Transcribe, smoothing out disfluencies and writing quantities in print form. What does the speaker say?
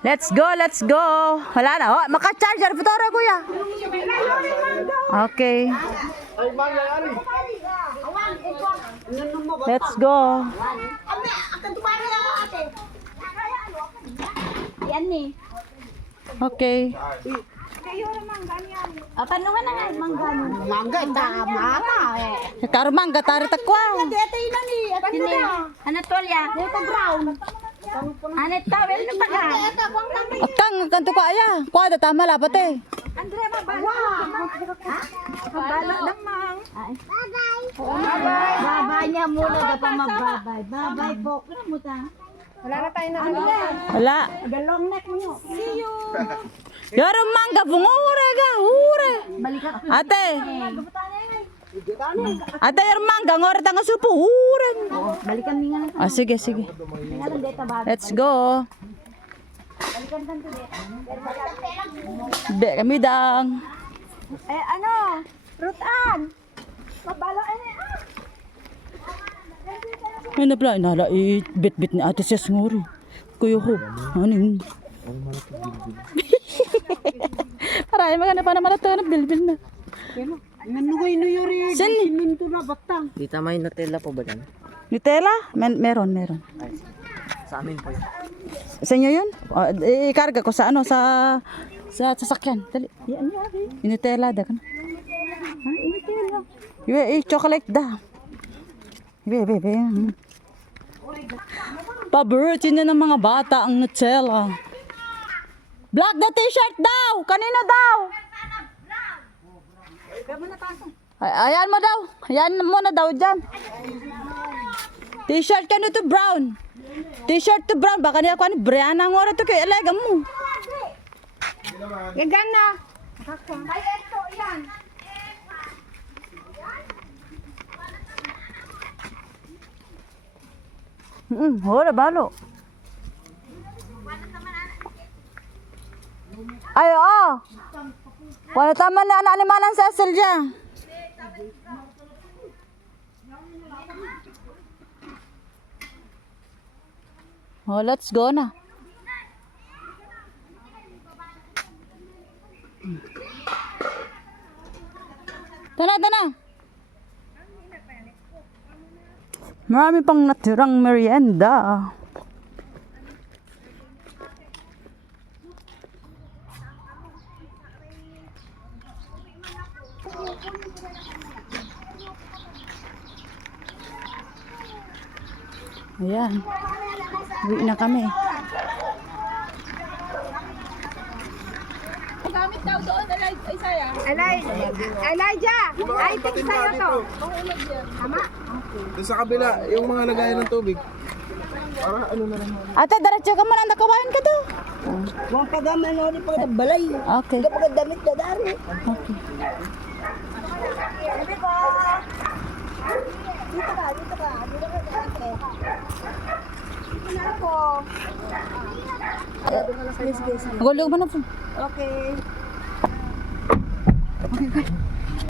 Let's go, let's go. Wala na. Oh, maka-charger. Putara, kuya. Okay. Let's go. Yan ni. Okay. Paano nga na nga manggano? Mangga, mata eh. Karumangga, tari takwa. Dito yun na ni. Anatolia. Dito brown. Anatolia, ano pa ka? Atang, kanto ka aya. Kuha, tama lapat eh. Andre, mabala. Mabala namang. Bye-bye. Bye-bye niya muna ka pa magbabay. Bye-bye po. Kaya mo ta. Wala na tayo na. Wala. Galong neck mo. See you. Yaro mangga, bungure ka. Hure. Balikat. Ate. Ate, yaro mangga, ngore tanga supo. Hure. Balikan mi nga lang. Sige, sige. Nga lang dito ba? Let's go. Balikan tanto dito. Be, kami dang. Eh ano? Rutan. Mabala eh. Ay, napla, inala, bit-bit ni ate siyas ngori. Kuya ho. Ano yun? Parang maganda pa naman ito, bilbil na. Nanugay no yuri. Sen, Minto na batang. Tita, may Nutella po ba dyan? Nutella? Meron, meron. Sa amin po yun. Sa inyo yun? Ikarga ko sa ano, sa sasakyan. Dali. Yan, yan. Nutella, da ka na. Nutella. Chocolate da. Ibe. Paborito niya ng mga bata ang Nutella. Black the t-shirt daw! Kanino daw? Ayan mo daw. Ayan mo na daw dyan. T-shirt ka nito brown. T-shirt to brown. Baka niya ako Brianna ang oras ito kayo. Alaga mo. Gagana. Ay, ito, yan. Wala balo. Ay, oo. Wala tama na anak-animanan sa asal dyan. Oh, let's go na. Tana. Marami pang natirang merienda. Ayan. Uwi na kami. Gamit daw doon, Elijah! Ay, tingin sa'yo to. Tama? Doon sa kabila, yung mga lagayan ng tubig. Para ano na lang. Ate, diretso ka man. Nakawain ka to. Huwag pagaman o rin pagkabalay. Okay. Kapag damit na dari. Okay. Sabi ko! Dito ka. Dito ka dati. Dito na ako. Sige. Gulo ba na po? Okay. Okay.